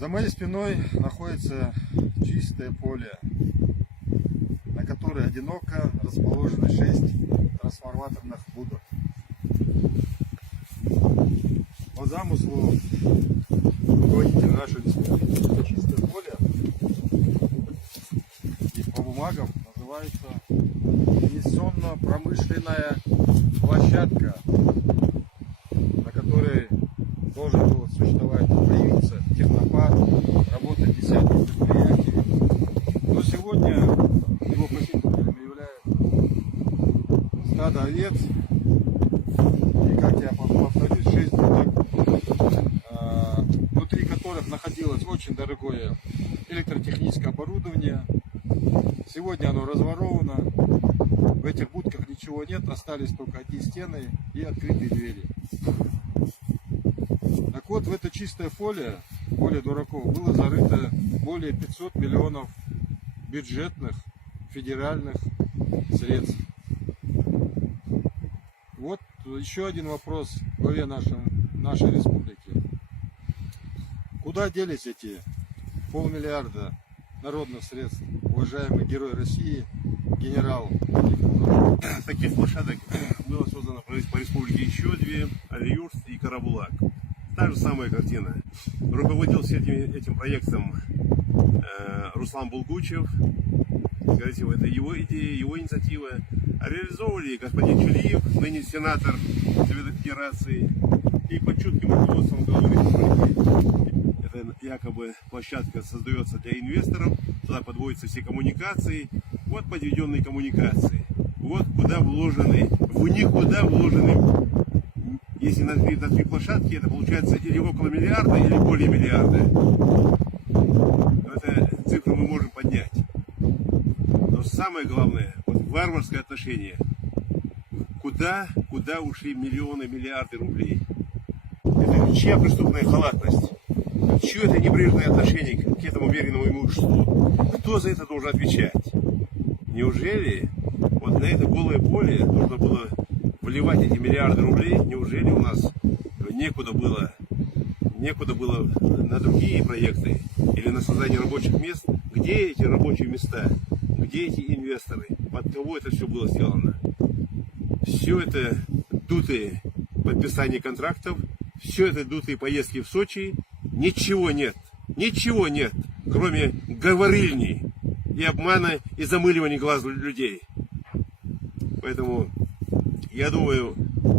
За моей спиной находится чистое поле, на которое одиноко расположены 6 трансформаторных будок. По замыслу руководителя нашей республики это чистое поле и по бумагам называется инвестиционно-промышленная площадка, на которой должен был существовать, появиться технопарк, работать десятки предприятий. Но сегодня его посетителями являются стадо овец, и, как я повторюсь, 6 будок, внутри которых находилось очень дорогое электротехническое оборудование. Сегодня оно разворовано, в этих будках ничего нет, остались только одни стены и открытые двери. Так вот, в это чистое поле дураков, было зарыто более 500 миллионов бюджетных федеральных средств. Вот еще один вопрос в главе нашей республики. Куда делись эти 500 миллиарда народных средств, уважаемый герой России, генерал? Таких площадок было создано по республике еще 2, Алиюрт и Карабулак. Та же самая картина. Руководил этим проектом Руслан Булгучев. Говорите, это его идея, его инициатива. А реализовывали господин Чулиев, ныне сенатор Совета Федерации. И под чутким руководством главы республики. Это якобы площадка создается для инвесторов. Туда подводятся все коммуникации. Вот подведенные коммуникации. Вот куда вложены, в них куда вложены. Если на 3 площадки, это получается или около миллиарда, или более миллиарда. Эту цифру мы можем поднять. Но самое главное, вот варварское отношение. Куда ушли миллионы, миллиарды рублей? Это чья преступная халатность? Чье это небрежное отношение к этому веренному имуществу? Кто за это должен отвечать? Неужели вот на это голое поле нужно было вливать эти миллиарды рублей? Неужели у нас некуда было на другие проекты или на создание рабочих мест? Где эти рабочие места? Где эти инвесторы? Под кого это все было сделано? Все это дутые подписания контрактов, все это дутые поездки в Сочи. Ничего нет, кроме говорильни и обмана и замыливания глаз людей. Поэтому я думаю,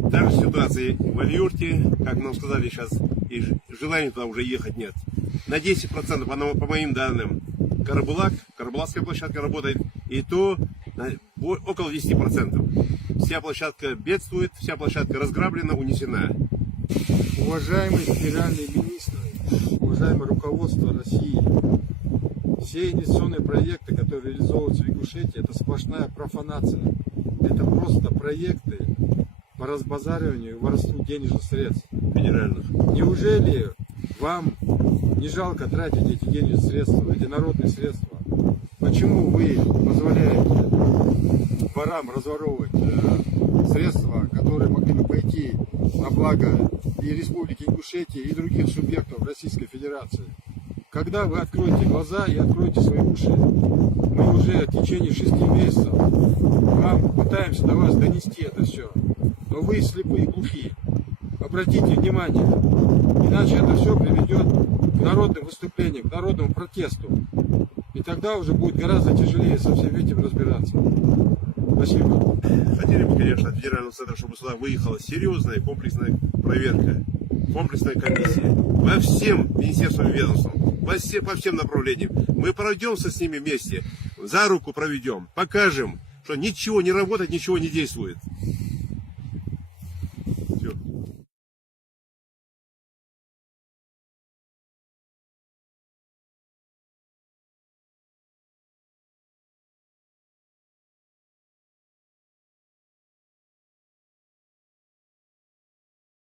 даже ситуация в Алиюрте, как нам сказали сейчас, и желания туда уже ехать нет. На 10%, по моим данным, Карабулакская площадка работает, и то около 10%. Вся площадка бедствует, вся площадка разграблена, унесена. Уважаемые федеральные министры, уважаемое руководство России, все инвестиционные проекты, которые реализовываются в Ингушетии, это сплошная профанация. Это просто проекты по разбазариванию и воровству денежных средств Федеральных. Неужели вам не жалко тратить эти денежные средства, эти народные средства? Почему вы позволяете ворам разворовывать средства, которые могли бы пойти на благо и Республики Ингушетии, и других субъектов Российской Федерации? Когда вы откроете глаза и откроете свои уши? Мы уже в течение 6 месяцев вам пытаемся до вас донести это все, но вы слепые и глухие. Обратите внимание, иначе это все приведет к народным выступлениям, к народному протесту. И тогда уже будет гораздо тяжелее со всем этим разбираться. Спасибо. Хотели бы, конечно, от федерального центра, чтобы сюда выехала серьезная комплексная проверка, комплексная комиссия по всем министерствам и ведомствам, по всем направлениям. Мы пройдемся с ними вместе, за руку проведем, покажем, что ничего не работает, ничего не действует.